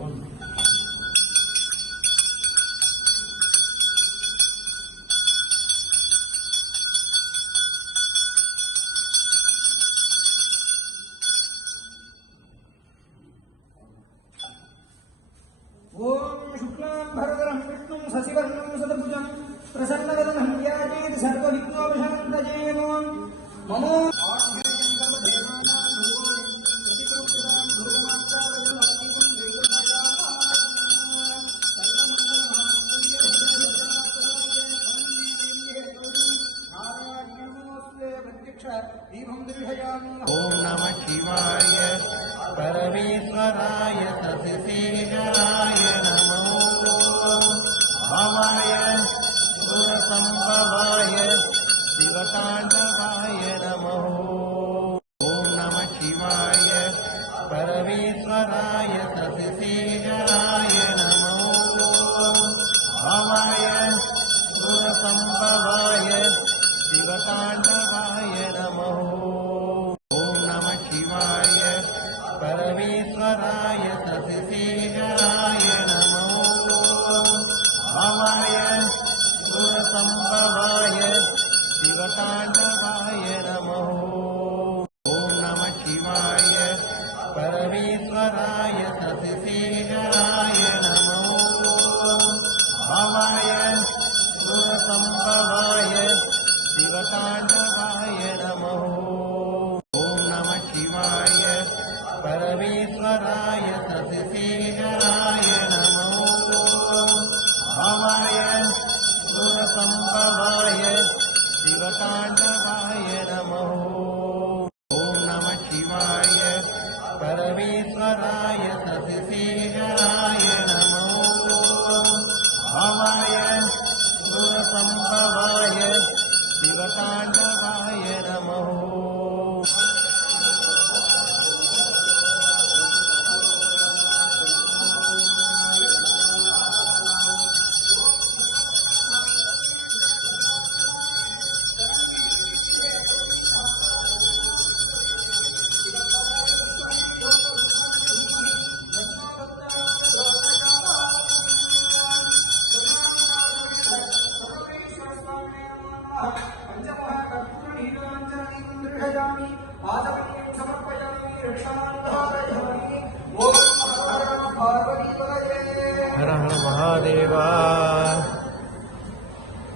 ओम शुक्लांबरधरं विष्णुं शशिवर्णं सदभुजं प्रसन्नवदनं ध्यायेत् सर्वविघ्नोपशान्तये नमो ओम नमः शिवाय परमेश्वराय सतिशेखराय नमो भवाय सुरसंभवाय शिवताण्डवाय नमो ओम नमः शिवाय परमेश्वराय सतिशेखराय नमो भवाय सुरसंभवाय शिवताण्डवाय नमो ओम नमः शिवाय परमेश्वराय सतिशेखराय नमो भवाय सुरसंभवाय शिवताण्डवाय नमो ओम नमः शिवाय परमेश्वराय सतिशेखराय नमो भवाय सुरसंभवाय शिवताण्डवाय नमो ओम नमः शिवाय परमेश्वराय सतिशेखराय नमो भवाय सुरसंभवाय शिवताण्डवाय नमो ओम नमः शिवाय परमेश्वराय सतिशेखराय नमो भवाय सुरसंभवाय शिवताण्डवाय नमो हर हर महादेवा।